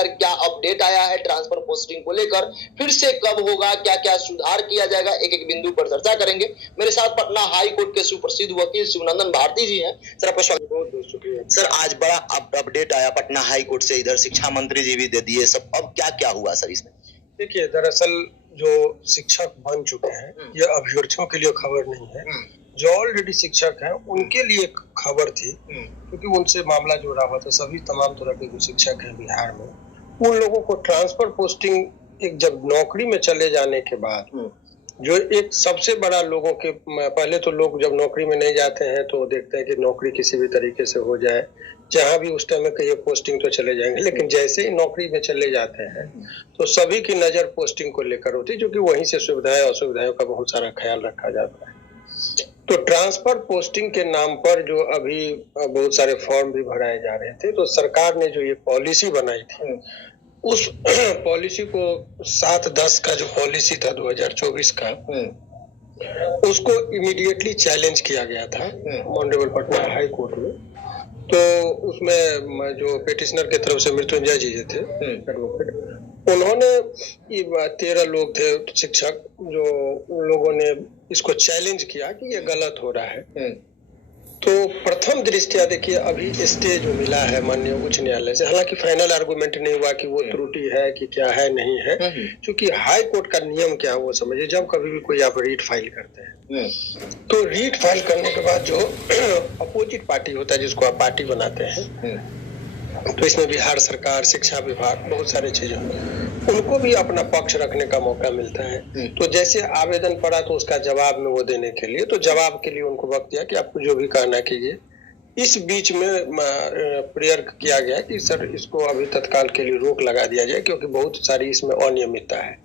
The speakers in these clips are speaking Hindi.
लेकर क्या अपडेट आया है ट्रांसफर पोस्टिंग को लेकर, फिर से कब होगा, क्या क्या सुधार किया जाएगा, एक एक बिंदु पर चर्चा करेंगे। मेरे साथ पटना हाई कोर्ट के सुप्रसिद्ध वकील शिवनंदन भारती जी हैं। सर आपका स्वागत। बहुत बहुत शुक्रिया सर। आज बड़ा अपडेट आया पटना हाई कोर्ट से, इधर शिक्षा मंत्री जी भी दे दिए सब, अब क्या क्या हुआ सर इसमें? देखिए, दरअसल जो शिक्षक बन चुके हैं ये अभ्यर्थियों के लिए खबर नहीं है, जो ऑलरेडी शिक्षक हैं उनके लिए खबर थी, क्योंकि उनसे मामला जुड़ा हुआ था। सभी तमाम तरह के जो शिक्षक हैं बिहार में, उन लोगों को ट्रांसफर पोस्टिंग एक जब नौकरी में चले जाने के बाद जो एक सबसे बड़ा लोगों के, पहले तो लोग जब नौकरी में नहीं जाते हैं तो देखते हैं कि नौकरी किसी भी तरीके से हो जाए, जहां भी उस टाइम में कहिए पोस्टिंग तो चले जाएंगे, लेकिन जैसे ही नौकरी में चले जाते हैं तो सभी की नजर पोस्टिंग को लेकर होती है, क्योंकि वहीं से सुविधाएं असुविधाओं का बहुत सारा ख्याल रखा जाता है। तो ट्रांसफर पोस्टिंग के नाम पर जो अभी बहुत सारे फॉर्म भी भराए जा रहे थे, तो सरकार ने जो ये पॉलिसी बनाई थी, उस पॉलिसी को 7/10 का जो पॉलिसी था 2024 का, उसको इमीडिएटली चैलेंज किया गया था ऑनरेबल पटना हाई कोर्ट में। तो उसमें जो पिटिशनर के तरफ से मृत्युंजय जी थे एडवोकेट, उन्होंने 13 लोग थे शिक्षक, जो उन लोगों ने इसको चैलेंज किया कि ये गलत हो रहा है। तो प्रथम दृष्टया देखिए अभी स्टे जो मिला है माननीय उच्च न्यायालय से, हालांकि फाइनल आर्गुमेंट नहीं हुआ कि वो त्रुटि है कि क्या है नहीं है, क्योंकि हाई कोर्ट का नियम क्या है वो समझिए। जब कभी भी कोई आप रीट फाइल करते हैं तो रीट फाइल करने के बाद जो अपोजिट पार्टी होता है, जिसको आप पार्टी बनाते हैं, तो इसमें बिहार सरकार, शिक्षा विभाग, बहुत सारे चीजें, उनको भी अपना पक्ष रखने का मौका मिलता है। तो जैसे आवेदन पड़ा तो उसका जवाब में वो देने के लिए, तो जवाब के लिए उनको वक्त दिया कि आपको जो भी कहना कीजिए। इस बीच में प्रेयर किया गया कि सर इसको अभी तत्काल के लिए रोक लगा दिया जाए, क्योंकि बहुत सारी इसमें अनियमितता है।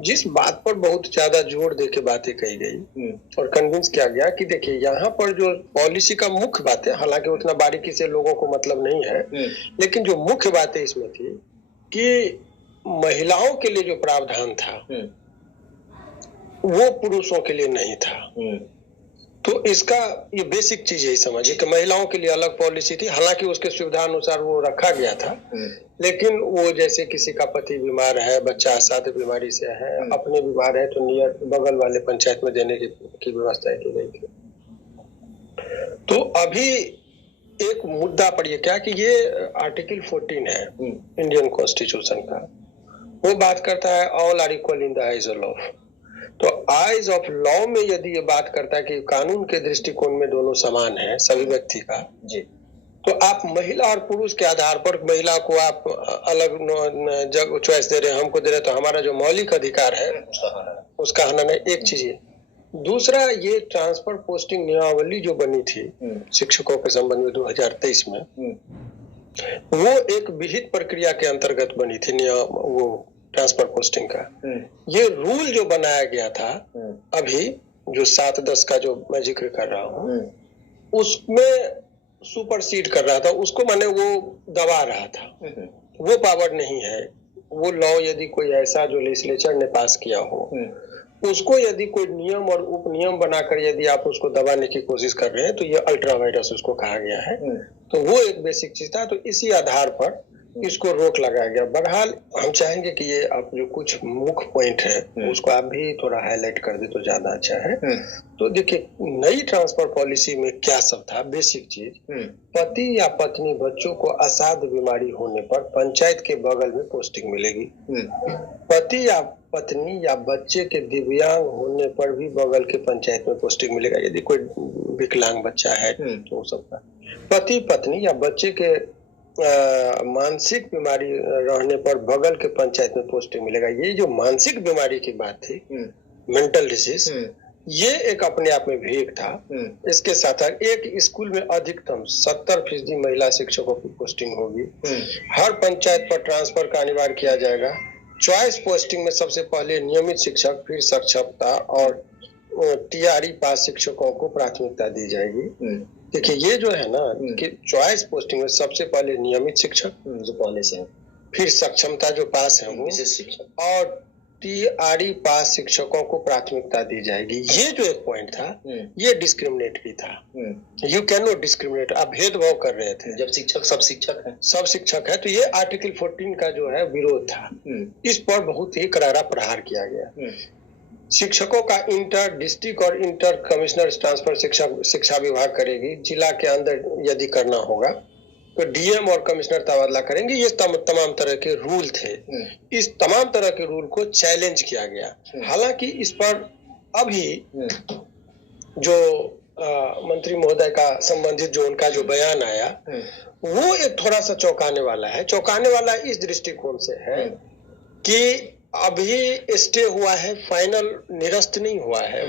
जिस बात पर बहुत ज्यादा जोर दे के बातें कही गई और कन्विंस किया गया कि देखिए यहाँ पर जो पॉलिसी का मुख्य बात है, हालांकि उतना बारीकी से लोगों को मतलब नहीं है, लेकिन जो मुख्य बातें इसमें थी कि महिलाओं के लिए जो प्रावधान था वो पुरुषों के लिए नहीं था। तो इसका ये बेसिक चीज है, समझिए कि महिलाओं के लिए अलग पॉलिसी थी, हालांकि उसके सुविधा अनुसार वो रखा गया था, लेकिन वो जैसे किसी का पति बीमार है, बच्चा असाध्य बीमारी से है, अपने बीमार है, तो नियर बगल वाले पंचायत में देने की व्यवस्था की गई थी। तो अभी एक मुद्दा पर ये क्या कि ये आर्टिकल 14 है इंडियन कॉन्स्टिट्यूशन का, वो बात करता है all are equal in the eyes of law. तो आइज ऑफ लॉ में यदि ये बात करता है कि कानून के दृष्टिकोण में दोनों समान है सभी व्यक्ति का जी, तो आप महिला और पुरुष के आधार पर महिला को आप अलग जग चॉइस दे रहे हैं, हमको दे रहे हैं, तो हमारा जो मौलिक अधिकार है उसका हनन है। एक चीज है। दूसरा, ये ट्रांसफर पोस्टिंग नियमावली जो बनी थी शिक्षकों के संबंध में 2023 में, वो एक विहित प्रक्रिया के अंतर्गत बनी थी वो ट्रांसफर पोस्टिंग का। ये रूल जो बनाया गया था अभी जो 7/10 का जो मैं जिक्र कर रहा हूँ, उसमें सुपरसीड कर रहा था, उसको माने वो दबा रहा था। वो पावर नहीं है। वो लॉ यदि कोई ऐसा जो लेजिस्लेचर ने पास किया हो, उसको यदि कोई नियम और उपनियम बनाकर यदि आप उसको दबाने की कोशिश कर रहे हैं, तो ये अल्ट्रा वायरस उसको कहा गया है। तो वो एक बेसिक चीज था। तो इसी आधार पर इसको रोक लगाया गया। बहरहाल हम चाहेंगे कि ये आप जो कुछ मुख्य पॉइंट है उसको आप भी थोड़ा हाईलाइट कर दे तो ज्यादा अच्छा है। तो देखिए, नई ट्रांसफर पॉलिसी में क्या सब था, बेसिक चीज, पति या पत्नी बच्चों को असाध्य बीमारी होने पर पंचायत के बगल में पोस्टिंग मिलेगी। पति या पत्नी या बच्चे के दिव्यांग होने पर भी बगल के पंचायत में पोस्टिंग मिलेगा। यदि कोई विकलांग बच्चा है तो सबका, पति पत्नी या बच्चे के मानसिक बीमारी रहने पर बगल के पंचायत में पोस्टिंग मिलेगा। ये जो मानसिक बीमारी की बात थी, मेंटल डिसीज, ये एक अपने आप में विवेक था। इसके साथ एक स्कूल में अधिकतम 70% महिला शिक्षकों की पोस्टिंग होगी। हर पंचायत पर ट्रांसफर का अनिवार्य किया जाएगा। चॉइस पोस्टिंग में सबसे पहले नियमित शिक्षक, फिर सक्षमता और टीआरई पास शिक्षकों को प्राथमिकता दी जाएगी। देखिए, ये जो है ना कि चॉइस पोस्टिंग में सबसे पहले नियमित शिक्षक जो पहले से, फिर सक्षमता जो पास है वो विशेष शिक्षक, और TRE पास शिक्षकों को प्राथमिकता दी जाएगी, ये जो एक पॉइंट था ये डिस्क्रिमिनेटरी था। यू कैन नॉट डिस्क्रिमिनेट, आप भेदभाव कर रहे थे। जब शिक्षक सब शिक्षक है तो ये आर्टिकल 14 का जो है विरोध था, इस पर बहुत ही करारा प्रहार किया गया। शिक्षकों का इंटर डिस्ट्रिक्ट और इंटर कमिश्नर ट्रांसफर शिक्षा विभाग करेगी। जिला के अंदर यदि करना होगा तो DM और कमिश्नर तबादला करेंगे। ये तमाम तरह के रूल थे। इस तमाम तरह के रूल को चैलेंज किया गया। हालांकि इस पर अभी जो मंत्री महोदय का संबंधित जो उनका जो बयान आया वो एक थोड़ा सा चौंकाने वाला है। चौंकाने वाला इस दृष्टिकोण से है कि अभी स्टे हुआ है, फाइनल निरस्त नहीं हुआ है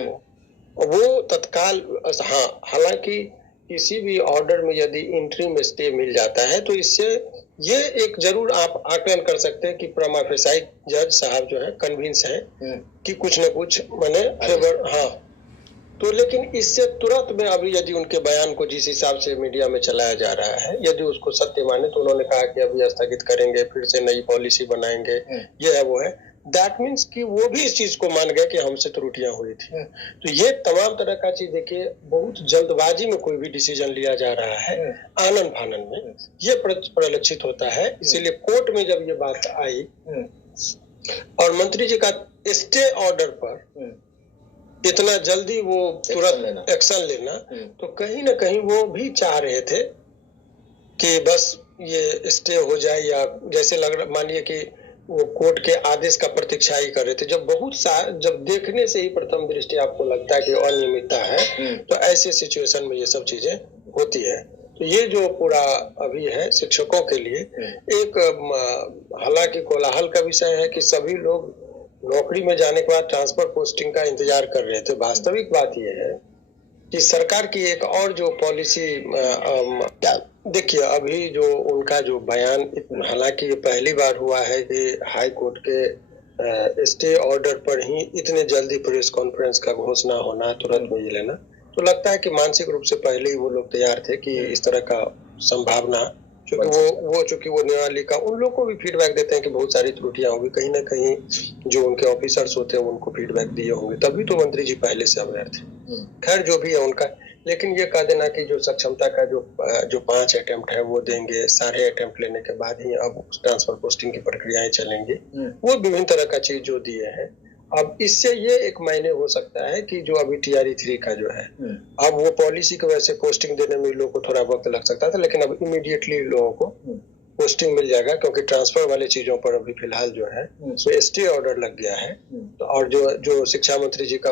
वो तत्काल। हाँ, हालांकि किसी भी ऑर्डर में यदि इंटरिम स्टे मिल जाता है तो इससे ये एक जरूर आप आकलन कर सकते हैं कि प्रमा फेसाई जज साहब जो है कन्विंस है कि कुछ न कुछ मैंने फेवर। हाँ, तो लेकिन इससे तुरंत में अभी यदि उनके बयान को जिस हिसाब से मीडिया में चलाया जा रहा है यदि उसको सत्य माने तो उन्होंने कहा कि अभी स्थगित करेंगे, फिर से नई पॉलिसी बनाएंगे, ये है वो है। दैट मीन्स कि वो भी इस चीज को मान गए कि हमसे त्रुटियां हुई थी। तो ये तमाम तरह का चीज देखिए, बहुत जल्दबाजी में कोई भी डिसीजन लिया जा रहा है, आनन फानन में ये परिलक्षित होता है। इसीलिए कोर्ट में जब ये बात आई और मंत्री जी का स्टे ऑर्डर पर इतना जल्दी वो तुरंत एक्शन लेना, तो कहीं ना कहीं वो भी चाह रहे थे कि बस ये स्टे हो जाए, या जैसे लग रहा मानिए कि वो कोर्ट के आदेश का प्रतीक्षा ही कर रहे थे। जब देखने से ही प्रथम दृष्टि आपको लगता है कि अनियमितता है तो ऐसे सिचुएशन में ये सब चीजें होती है। तो ये जो पूरा अभी है शिक्षकों के लिए एक हालांकि कोलाहल का विषय है कि सभी लोग नौकरी में जाने के बाद ट्रांसफर पोस्टिंग का इंतजार कर रहे थे। वास्तविक बात यह है कि सरकार की एक और जो पॉलिसी देखिए, अभी जो उनका जो बयान, हालांकि ये पहली बार हुआ है कि हाई कोर्ट के स्टे ऑर्डर पर ही इतने जल्दी प्रेस कॉन्फ्रेंस का घोषणा होना, तुरंत में ये लेना, तो लगता है कि मानसिक रूप से पहले ही वो लोग तैयार थे कि इस तरह का संभावना, चूंकि वो न्यायालय उन लोग को भी फीडबैक देते हैं कि बहुत सारी त्रुटियां होगी, कहीं ना कहीं जो उनके ऑफिसर्स होते हैं उनको फीडबैक दिए होंगे, तभी तो मंत्री जी पहले से अवेयर थे। खैर जो भी है उनका, लेकिन ये कह देना कि जो सक्षमता का जो 5 अटेम्प्ट है वो देंगे, सारे अटेम्प्ट लेने के बाद ही अब ट्रांसफर पोस्टिंग की प्रक्रियाएं चलेंगी, वो विभिन्न तरह का चीज जो दिए हैं। अब इससे ये एक मायने हो सकता है कि जो अभी TRE 3 का जो है, अब वो पॉलिसी की वजह से पोस्टिंग देने में लोगों को थोड़ा वक्त लग सकता था, लेकिन अब इमीडिएटली लोगों को पोस्टिंग मिल जाएगा, क्योंकि ट्रांसफर वाले चीजों पर अभी फिलहाल जो है सो स्टे ऑर्डर लग गया है। तो और जो शिक्षा मंत्री जी का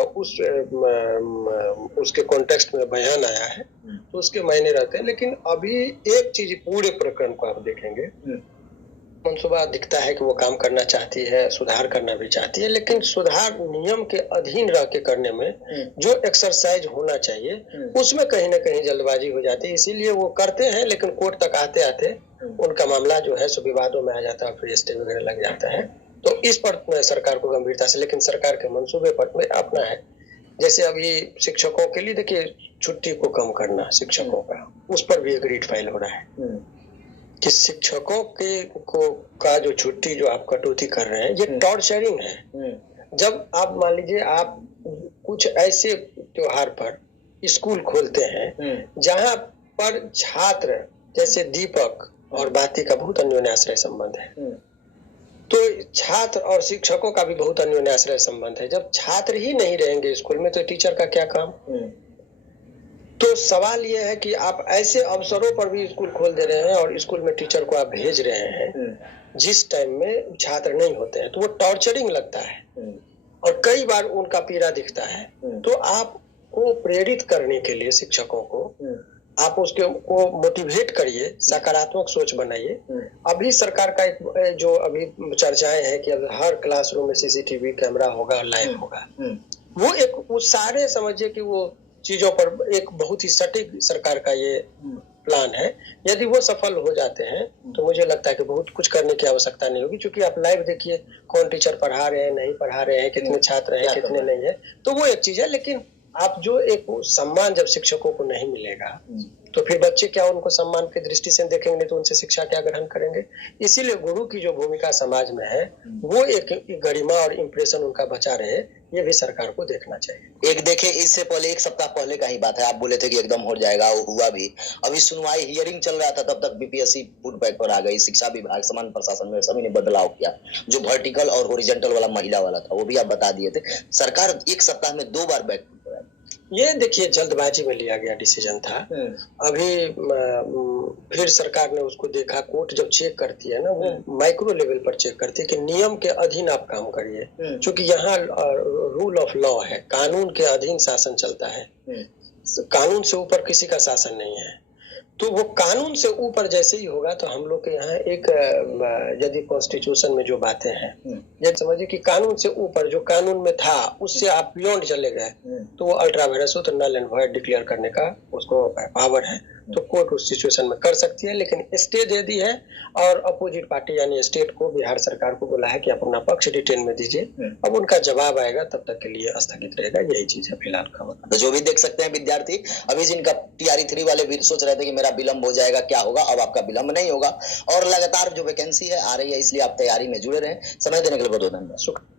उसके कॉन्टेक्स्ट में बयान आया है तो उसके मायने रहते हैं। लेकिन अभी एक चीज, पूरे प्रकरण को आप देखेंगे, मनसूबा दिखता है कि वो काम करना चाहती है, सुधार करना भी चाहती है, लेकिन सुधार नियम के अधीन रह के करने में जो एक्सरसाइज होना चाहिए उसमें कहीं ना कहीं जल्दबाजी हो जाती है। इसीलिए वो करते हैं, लेकिन कोर्ट तक आते आते उनका मामला जो है सो विवादों में आ जाता है, फिर स्टे वगैरह लग जाता है। तो इस पर सरकार को गंभीरता से, लेकिन सरकार के मंसूबे पर अपना है। जैसे अभी शिक्षकों के लिए देखिए, छुट्टी को कम करना शिक्षकों का, उस पर भी एक रीट फाइल हो रहा है कि शिक्षकों का जो छुट्टी जो आप कटौती कर रहे हैं, ये टॉर्चरिंग है। जब आप मान लीजिए आप कुछ ऐसे त्योहार पर स्कूल खोलते हैं जहां पर छात्र, जैसे दीपक और बाती का बहुत अन्योन्याश्रय संबंध है, तो छात्र और शिक्षकों का भी बहुत अन्योन्याश्रय संबंध है। जब छात्र ही नहीं रहेंगे स्कूल में तो टीचर का क्या काम? तो सवाल यह है कि आप ऐसे अवसरों पर भी स्कूल खोल दे रहे हैं और स्कूल में टीचर को आप भेज रहे हैं जिस टाइम में छात्र नहीं होते हैं, तो वो टॉर्चरिंग लगता है और कई बार उनका पीड़ा दिखता है। तो आपको प्रेरित करने के लिए शिक्षकों को आप उसके को मोटिवेट करिए, सकारात्मक सोच बनाइए। अभी सरकार का एक जो अभी चर्चाएं हैं कि अब हर क्लासरूम में CCTV कैमरा होगा, लाइव होगा, वो सारे समझिए कि वो चीजों पर एक बहुत ही सटीक सरकार का ये प्लान है। यदि वो सफल हो जाते हैं तो मुझे लगता है कि बहुत कुछ करने की आवश्यकता नहीं होगी, क्योंकि आप लाइव देखिए कौन टीचर पढ़ा रहे हैं, नहीं पढ़ा रहे हैं, कितने छात्र हैं, कितने नहीं है, तो वो एक चीज है। लेकिन आप जो एक सम्मान जब शिक्षकों को नहीं मिलेगा तो फिर बच्चे क्या उनको सम्मान की दृष्टि से देखेंगे, नहीं तो उनसे शिक्षा क्या ग्रहण करेंगे। इसीलिए गुरु की जो भूमिका समाज में है वो एक गरिमा और इम्प्रेशन उनका बचा रहे, ये भी सरकार को देखना चाहिए। एक देखे, इससे पहले एक सप्ताह पहले का ही बात है, आप बोले थे कि एकदम हो जाएगा, वो हुआ भी। अभी सुनवाई हियरिंग चल रहा था, तब तक बीपीएससी फुट बैक पर आ गई, शिक्षा विभाग, समान प्रशासन में सभी ने बदलाव किया। जो वर्टिकल और हॉरिजॉन्टल वाला महिला वाला था वो भी आप बता दिए थे। सरकार एक सप्ताह में 2 बार बैक पर आई। ये देखिए जल्दबाजी में लिया गया डिसीजन था। अभी फिर सरकार ने उसको देखा, कोर्ट जब चेक करती है ना वो माइक्रो लेवल पर चेक करती है कि नियम के अधीन आप काम करिए, क्योंकि यहाँ रूल ऑफ लॉ है, कानून के अधीन शासन चलता है, कानून से ऊपर किसी का शासन नहीं है। तो वो कानून से ऊपर जैसे ही होगा, तो हम लोग के यहाँ एक यदि कॉन्स्टिट्यूशन में जो बातें हैं, ये समझिए कि कानून से ऊपर जो कानून में था उससे आप बियॉन्ड चले गए, तो वो अल्ट्रा वायरस हो तो नल एंड वॉइड डिक्लेयर करने का उसको पावर है, तो कोर्ट उस सिचुएशन में कर सकती है। लेकिन स्टे दे दी है और अपोजिट पार्टी यानी स्टेट को, बिहार सरकार को बोला है कि आप अपना पक्ष डिटेन में दीजिए, अब उनका जवाब आएगा, तब तक के लिए स्थगित रहेगा। यही चीज है फिलहाल खबर। तो जो भी देख सकते हैं विद्यार्थी, अभी जिनका TRE 3 वाले भी सोच रहे थे कि मेरा विलंब हो जाएगा, क्या होगा, अब आपका विलंब नहीं होगा और लगातार जो वैकेंसी है आ रही है, इसलिए आप तैयारी में जुड़े रहें। समय देने के लिए बहुत धन्यवाद।